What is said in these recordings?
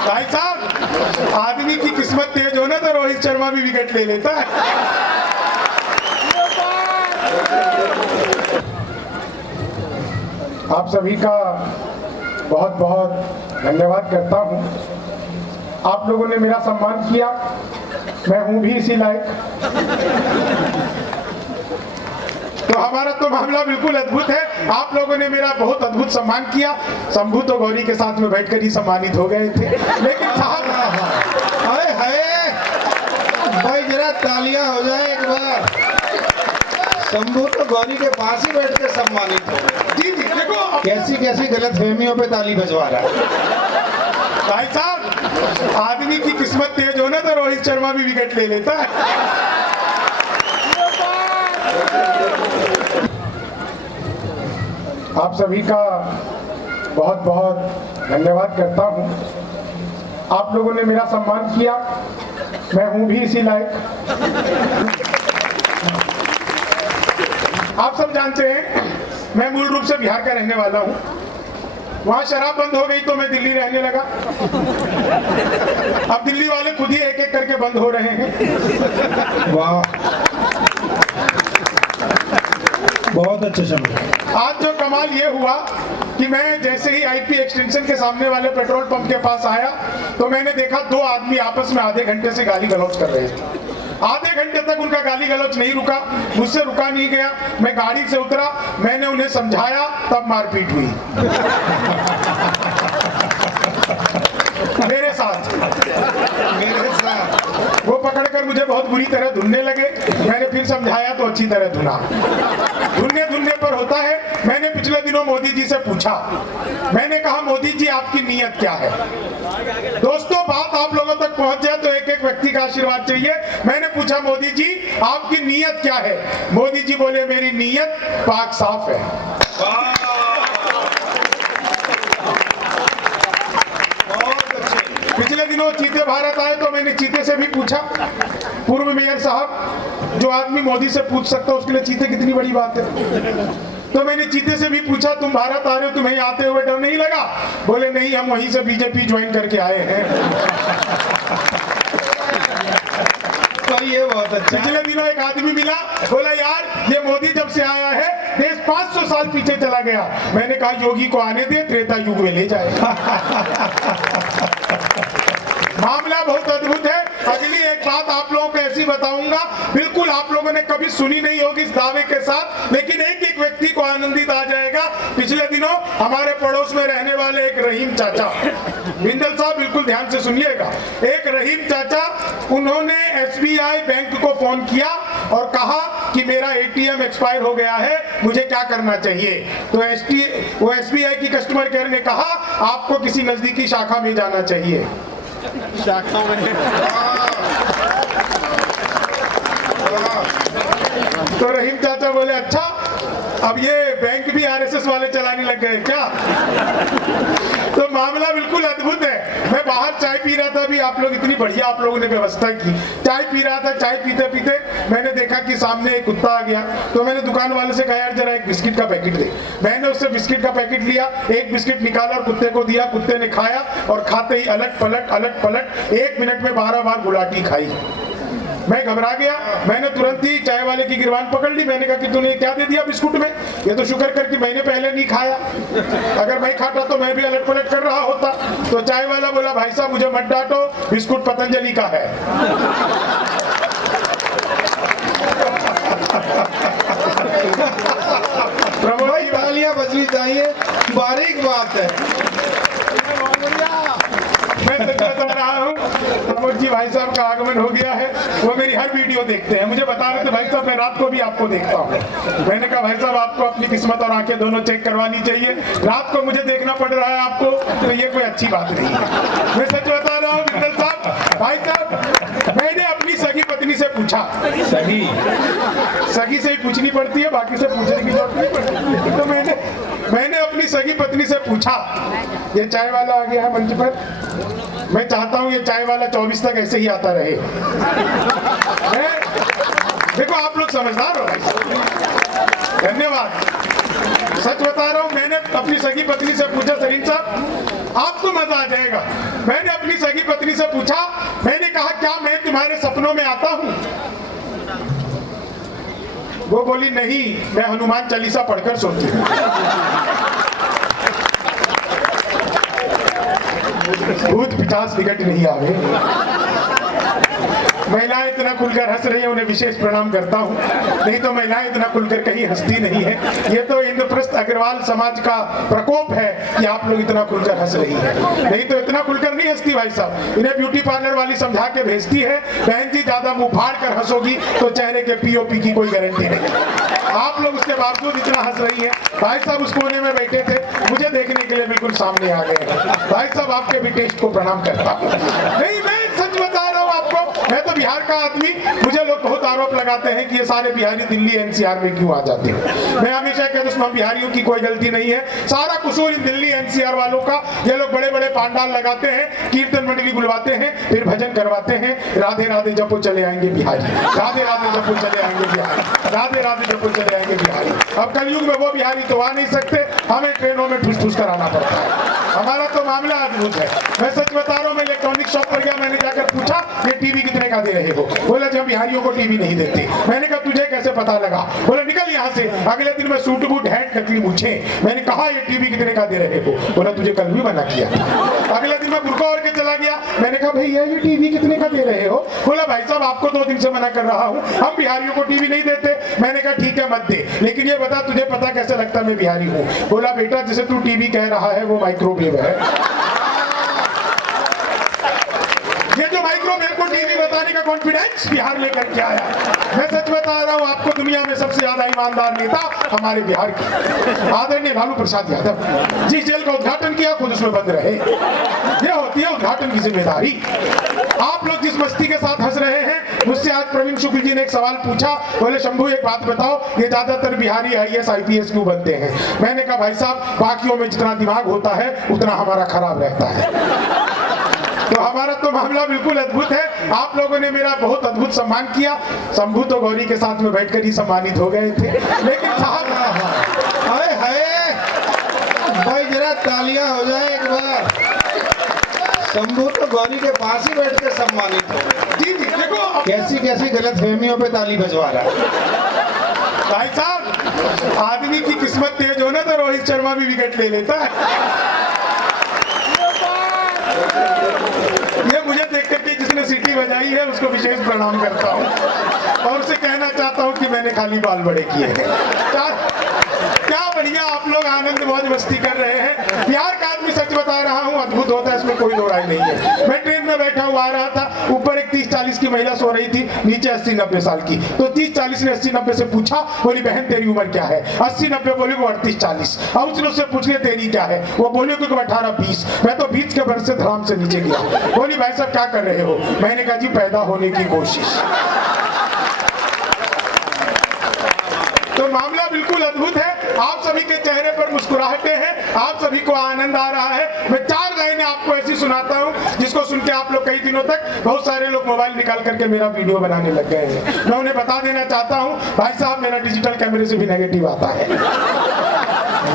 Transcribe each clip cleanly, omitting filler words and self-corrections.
भाई साहब, आदमी की किस्मत तेज हो ना तो रोहित शर्मा भी विकेट ले लेता है। आप सभी का बहुत बहुत धन्यवाद करता हूं। आप लोगों ने मेरा सम्मान किया, मैं हूं भी इसी लायक। तो हमारा तो मामला बिल्कुल अद्भुत है। आप लोगों ने मेरा बहुत अद्भुत सम्मान किया। शंभू तो गौरी के साथ में बैठकर ही सम्मानित हो गए थे, लेकिन साहब हाय हाय भाई, जरा तालियां हो जाए एक बार। शंभू तो गौरी के पास ही बैठ के सम्मानित हो। जी जी, देखो कैसी कैसी गलतफहमियों पे ताली बजवा रहा है। भाई साहब, आदमी की किस्मत तेज हो ना तो रोहित शर्मा भी विकेट ले लेता है। आप सभी का बहुत बहुत धन्यवाद करता हूं। आप लोगों ने मेरा सम्मान किया, मैं हूं भी इसी लायक। आप सब जानते हैं मैं मूल रूप से बिहार का रहने वाला हूं। वहां शराब बंद हो गई तो मैं दिल्ली रहने लगा। अब दिल्ली वाले खुद ही एक एक करके बंद हो रहे हैं। वाह, बहुत अच्छा शब्द। आज जो कमाल ये हुआ कि मैं जैसे ही आईपी एक्सटेंशन के सामने वाले पेट्रोल पंप के पास आया तो मैंने देखा दो आदमी आपस में आधे घंटे से गाली गलौज कर रहे थे। आधे घंटे तक उनका गाली गलौज नहीं रुका, मुझसे रुका नहीं गया। मैं गाड़ी से उतरा, मैंने उन्हें समझाया, तब मारपीट हुई मेरे साथ। वो पकड़कर मुझे बहुत बुरी तरह धुनने लगे। मैंने फिर समझाया तो अच्छी तरह धुना। धुनने पर होता है। मैंने पिछले दिनों मोदी जी से पूछा, मैंने कहा मोदी जी आपकी नीयत क्या है। दोस्तों, बात आप लोगों तक पहुंच जाए तो एक एक व्यक्ति का आशीर्वाद चाहिए। मैंने पूछा मोदी जी आपकी नीयत क्या है। मोदी जी बोले मेरी नीयत पाक साफ है। पिछले दिनों चीते भारत आए तो मैंने चीते से भी पूछा, पूर्व मेयर साहब, जो आदमी मोदी से पूछ सकता है उसके लिए चीते कितनी बड़ी बात है। तो मैंने चीते से भी पूछा तुम भारत आ रहे हो, तुम्हें आते हुए डर नहीं लगा। बोले नहीं, हम वहीं से बीजेपी ज्वाइन करके आए हैं। तो ये बहुत अच्छा। पिछले दिनों एक आदमी मिला, बोला यार ये मोदी जब से आया है देश 500 साल पीछे चला गया। मैंने कहा योगी को आने दे, त्रेता युग में ले जाए। मामला बहुत अद्भुत है। अगली एक बात आप लोगों को ऐसी बताऊंगा, बिल्कुल आप लोगों ने कभी सुनी नहीं होगी इस दावे के साथ, लेकिन एक एक व्यक्ति को आनंदित आ जाएगा। पिछले दिनों हमारे पड़ोस में रहने वाले एक रहीम चाचा, बिंदल साहब बिल्कुल ध्यान से सुनिएगा, एक रहीम चाचा, उन्होंने एसबीआई बैंक को फोन किया और कहा कि मेरा एटीएम एक्सपायर हो गया है, मुझे क्या करना चाहिए। तो वो एसबीआई की कस्टमर केयर ने कहा आपको किसी नजदीकी शाखा में जाना चाहिए। शाखा में तो रहीम चाचा बोले अच्छा, अब ये बैंक भी आरएसएस वाले चलाने लग गए क्या। तो मामला बिल्कुल अद्भुत है। मैं बाहर चाय पी रहा था, अभी आप लोग इतनी बढ़िया आप लोगों ने व्यवस्था की। चाय पी रहा था, चाय पीते पीते मैंने देखा कि सामने एक कुत्ता आ गया। तो मैंने दुकान वाले से कहा यार जरा एक बिस्किट का पैकेट दे। मैंने उससे बिस्किट का पैकेट लिया, एक बिस्किट निकाला और कुत्ते को दिया। कुत्ते ने खाया और खाते ही अलट पलट 1 मिनट में 12 बार गुलाटी खाई। मैं घबरा गया, मैंने तुरंत ही चाय वाले की गिरबान पकड़ ली। मैंने कहा कि तूने क्या दे दिया बिस्कुट में, ये तो शुक्र कर कि मैंने पहले नहीं खाया, अगर मैं खाता तो मैं भी अलट पलट कर रहा होता। तो चाय वाला बोला भाई साहब मुझे मत डांटो, बिस्कुट पतंजलि का है। भाई तालियां बजनी चाहिए, बारीक बात है। मैं सच बता रहा हूँ, प्रमोद जी भाई साहब का आगमन हो गया है। वो मेरी हर वीडियो देखते हैं, मुझे बता रहे थे भाई साहब मैं रात को भी आपको देखता हूँ। मैंने कहा भाई साहब आपको अपनी किस्मत और आंखें दोनों चेक करवानी चाहिए, रात को मुझे देखना पड़ रहा है आपको, तो ये कोई अच्छी बात नहीं है। मैं सच बता रहा हूँ बिंदल साहब, भाई साहब मैंने अपनी सगी पत्नी से पूछा, सगी से ही पूछनी पड़ती है, बाकी से पूछने की जरूरत नहीं पड़ती। तो मैंने अपनी सगी पत्नी से पूछा, ये चाय वाला आ गया है मंच पर, मैं चाहता हूं ये चाय वाला 24 तक ऐसे ही आता रहे। देखो आप लोग समझदार हो, धन्यवाद। सच बता रहा हूँ, मैंने अपनी सगी पत्नी से पूछा, सरीन साहब आपको मजा आ जाएगा, मैंने अपनी सगी पत्नी से पूछा, मैंने कहा क्या मैं तुम्हारे सपनों में आता हूँ? वो बोली नहीं, मैं हनुमान चालीसा पढ़कर सोती हूँ। भूत पिचास निकट नहीं आवे। महिलाएं इतना खुलकर हंस रही हैं, उन्हें विशेष प्रणाम करता हूं, नहीं तो महिलाएं इतना खुलकर कहीं हंसती नहीं है। ये तो इंद्रप्रस्थ अग्रवाल समाज का प्रकोप है कि आप लोग इतना खुलकर हंस रही हैं, नहीं तो इतना खुलकर नहीं हंसती भाई साहब। इन्हें ब्यूटी पार्लर वाली समझा के भेजती है, बहन जी ज्यादा मुंह फाड़ कर हंसोगी तो चेहरे के पीओपी की कोई गारंटी नहीं। आप लोग उसके बावजूद इतना हंस रही हैं। भाई साहब उस कोने में बैठे थे, मुझे देखने के लिए बिल्कुल सामने आ गए। भाई साहब आपके भी टेस्ट को प्रणाम करता हूं। नहीं, मैं सच बता रहा हूं आपको, मैं तो बिहार का आदमी, मुझे लोग बहुत आरोप लगाते हैं कि ये सारे बिहारी दिल्ली एनसीआर में क्यों आ जाते हैं। मैं हमेशा कहता हूं बिहारियों की कोई गलती नहीं है, सारा कसूर इन दिल्ली एनसीआर वालों का। ये लोग बड़े बड़े पांडाल लगाते हैं, कीर्तन मंडली बुलवाते हैं, फिर भजन करवाते हैं, राधे राधे जपो चले आएंगे बिहारी, राधे राधे जपो चले आएंगे बिहारी, राधे राधे जपो चले आएंगे बिहारी। अब कलयुग में वो बिहारी तो आ नहीं सकते, हमें ट्रेनों में ठूस ठूस कराना पड़ता है। हमारा तो मामला अद्भुत है। मैं सच बता रहा हूँ, मैं इलेक्ट्रॉनिक शॉप पर गया, मैंने जाकर पूछा ये टीवी कितने का दे रहे हो? बोला जब बिहारियों को टीवी नहीं देते। मैंने कहा तुझे कैसे पता लगा? बोला निकल यहाँ से। अगले दिन मैं सूट बूट हैट नकली मुझे, मैंने कहा ये टीवी कितने का दे रहे हो? बोला तुझे कल भी मना किया था। अगले दिन मैं बुर्का ओढ़ के चला गया, मैंने कहा भैया ये टीवी कितने का दे रहे हो? बोला भाई साहब आपको 2 दिन से मना कर रहा हूँ, हम बिहारियों को टीवी नहीं देते। मैंने कहा ठीक है मत दे, लेकिन ये बता तुझे पता कैसे लगता मैं बिहारी हूँ? बोला बेटा जैसे तू टीवी कह रहा है वो माइक्रोवेव है। ये जो माइक्रोवेव को टीवी बताने का कॉन्फिडेंस बिहार लेकर के आया। मैं सच बता रहा हूँ आपको, दुनिया में सबसे ज्यादा ईमानदार नेता हमारे बिहार के आदरणीय लालू प्रसाद यादव। जिस जेल का उद्घाटन किया खुद उसमें बंद रहे, ये होती है उद्घाटन की जिम्मेदारी। आप लोग जिस मस्ती के साथ हंस रहे हैं, मुझसे आज प्रवीण शुक्ल जी ने एक सवाल पूछा, बोले शंभू एक बात बताओ, ये ज्यादातर बिहारी IAS IPS क्यों बनते हैं? मैंने कहा भाई साहब बाकियों में जितना दिमाग होता है उतना हमारा खराब रहता है। तो हमारा तो मामला बिल्कुल अद्भुत है। आप लोगों ने मेरा बहुत अद्भुत सम्मान किया। शंभू तो गौरी के साथ में बैठकर ही सम्मानित हो गए थे, लेकिन साहब हाय हाय भाई जरा तालियां हो जाए एक बार। शंभू तो गौरी के पास ही बैठ के सम्मानित हो। जी जी देखो कैसी कैसी गलतफहमियों पे ताली बजवा रहा है भाई साहब, आदमी की किस्मत तेज हो ना तो रोहित शर्मा भी विकेट ले लेता है। ये मुझे देख करके जिसने सीटी बजाई है उसको विशेष प्रणाम करता हूँ और उसे कहना चाहता हूँ कि मैंने खाली बाल बड़े किए हैं। क्या बढ़िया आप लोग आनंद मौज मस्ती कर रहे हैं। बिहार का आदमी सच बता रहा हूँ अद्भुत होता है, इसमें कोई दो राय नहीं है। मैं ट्रेन में बैठा हुआ आ रहा था, ऊपर एक 30-40 की महिला सो रही थी, नीचे 80-90 साल की। तो 30-40 ने 80-90 से पूछा, बोली बहन तेरी उम्र क्या है? 80-90 बोली वो 38-40। अब उसने उससे पूछ लिया तेरी क्या है? वो बोली कि 18-20। मैं तो 20 के बरस से धराम से नीचे गया। बोली भाई साहब क्या कर रहे हो? मैंने कहा जी पैदा होने की कोशिश। तो मामला बिल्कुल अद्भुत है। आप सभी के चेहरे पर मुस्कुराहटें हैं, आप सभी को आनंद आ रहा है। मैं 4 लाइनें आपको ऐसी सुनाता हूं जिसको सुन के आप लोग कई दिनों तक, बहुत सारे लोग मोबाइल निकाल करके मेरा वीडियो बनाने लग गए हैं। मैं उन्हें बता देना चाहता हूं भाई साहब मेरा डिजिटल कैमरे से भी नेगेटिव आता है।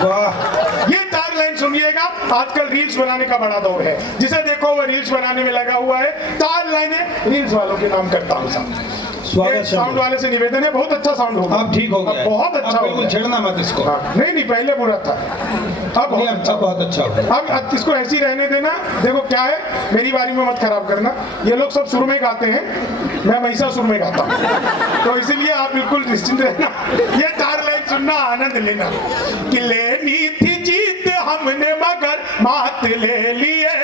वाह, ये 4 लाइन सुनिएगा। आजकल रील्स बनाने का बड़ा दौर है, जिसे देखो वो रील्स बनाने में लगा हुआ है। 4 लाइनें रील्स वालों के नाम करता हूँ साहब। साउंड वाले से निवेदन है, बहुत अच्छा साउंड होगा। अब ठीक हो गया, बहुत अच्छा हो गया। छेड़ना मत इसको। नहीं पहले बुरा था, अब बहुत अच्छा हो। अब इसको ऐसी रहने देना। देखो क्या है, मेरी बारी में मत खराब करना। ये लोग सब सुर में गाते हैं, मैं महिषासुर में गाता हूँ, तो इसीलिए आप बिल्कुल निश्चिंत रहना। ये 4 लाइन सुनना, आनंद लेना। कि लेनी थी जीत हमने मगर मात ले लिए,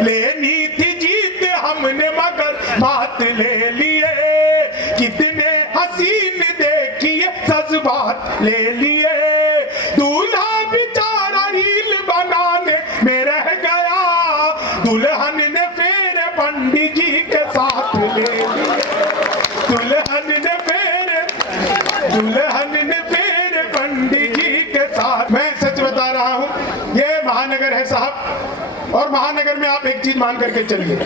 लेनी थी जीत हमने मगर मात ले लिए, कितने हसीन देखिए जज्बात ले लिए, दूल्हा बेचारा रील बनाने में रह गया, दुल्हन ने फेरे पंडित जी के साथ ले लिए, दुल्हन ने फेरे पंडित जी के साथ। मैं सच बता रहा हूँ, ये महानगर है साहब, और महानगर में आप एक चीज मान करके चलिए,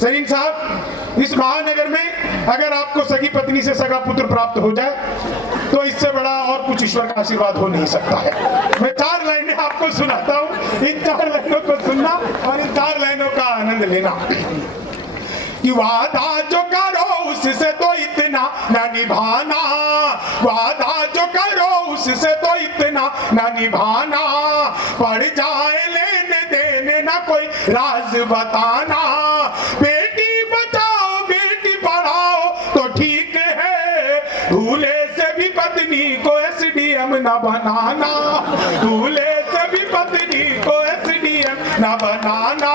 सलीम साहब, इस महानगर में अगर आपको सगी पत्नी से सगा पुत्र प्राप्त हो जाए तो इससे बड़ा और कुछ ईश्वर का आशीर्वाद हो नहीं सकता है। मैं 4 लाइनें आपको सुनाता हूँ, इन 4 लाइनों को सुनना और इन 4 लाइनों का आनंद लेना। कि वादा जो करो उससे तो इतना न निभाना, वादा जो करो उससे तो इतना न निभाना, पड़ जाए लेने देने ना कोई राज बताना, बेटी बचाओ बेटी पढ़ाओ तो ठीक है, दूल्हे से भी पत्नी को एसडीएम न बनाना, दूल्हे से भी पत्नी को एसडीएम न बनाना।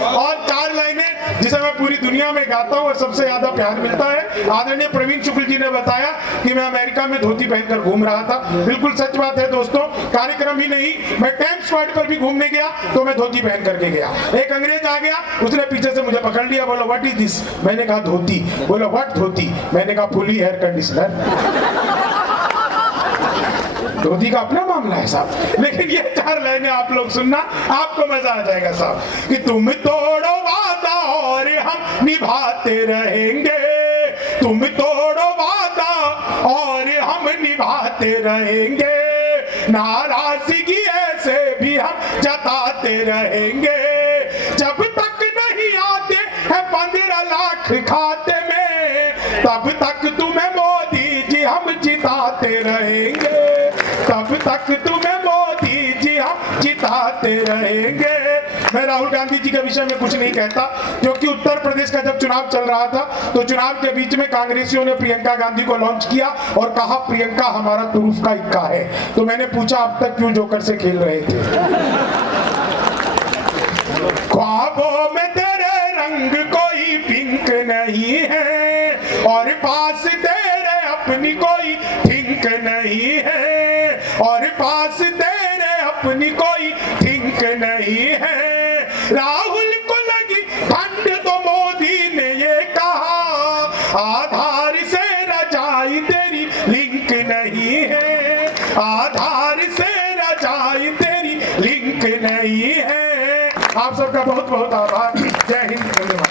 और 4 लाइनें जिसे मैं पूरी दुनिया में गाता हूँ और सबसे ज्यादा प्यार मिलता है। आदरणीय प्रवीण शुक्ल जी ने बताया कि मैं अमेरिका में धोती पहनकर घूम रहा था। बिल्कुल सच बात है दोस्तों, कार्यक्रम ही नहीं, मैं टाइम स्क्वायर पर भी घूमने गया तो मैं धोती पहन करके गया। एक अंग्रेज आ गया, उसने पीछे से मुझे पकड़ लिया, बोला व्हाट इज दिस, मैंने कहा धोती, बोला व्हाट धोती, मैंने कहा फुली एयर कंडीशनर। धोती का अपना मामला है साहब, लेकिन ये 4 लाइनें आप लोग सुनना, आपको मजा आ जाएगा साहब। कि तुम तोड़ो वादा और हम निभाते रहेंगे, तुम तोड़ो वादा और हम निभाते रहेंगे, नाराजगी ऐसे भी हम जताते रहेंगे, जब तक नहीं आते हैं 15 लाख खाते में, तब तक तुम्हें मोदी जी हम जिताते रहेंगे, तब तक तुम्हें मोदी जी हम जिताते रहेंगे। मैं राहुल गांधी जी के विषय में कुछ नहीं कहता, क्योंकि उत्तर प्रदेश का जब चुनाव चल रहा था तो चुनाव के बीच में कांग्रेसियों ने प्रियंका गांधी को लॉन्च किया और कहा प्रियंका हमारा तुरुफ का इक्का है। तो मैंने पूछा अब तक क्यों जोकर से खेल रहे थे। ख्वाबों में तेरे रंग कोई पिंक नहीं है और पास तेरे अपनी कोई थिंक नहीं है, और पास तेरे अपनी कोई थिंक नहीं है। राहुल को लगी ठंड तो मोदी ने ये कहा, आधार से रजाई तेरी लिंक नहीं है, आधार से रजाई तेरी लिंक नहीं है। आप सबका बहुत बहुत आभार। जय हिंद, धन्यवाद।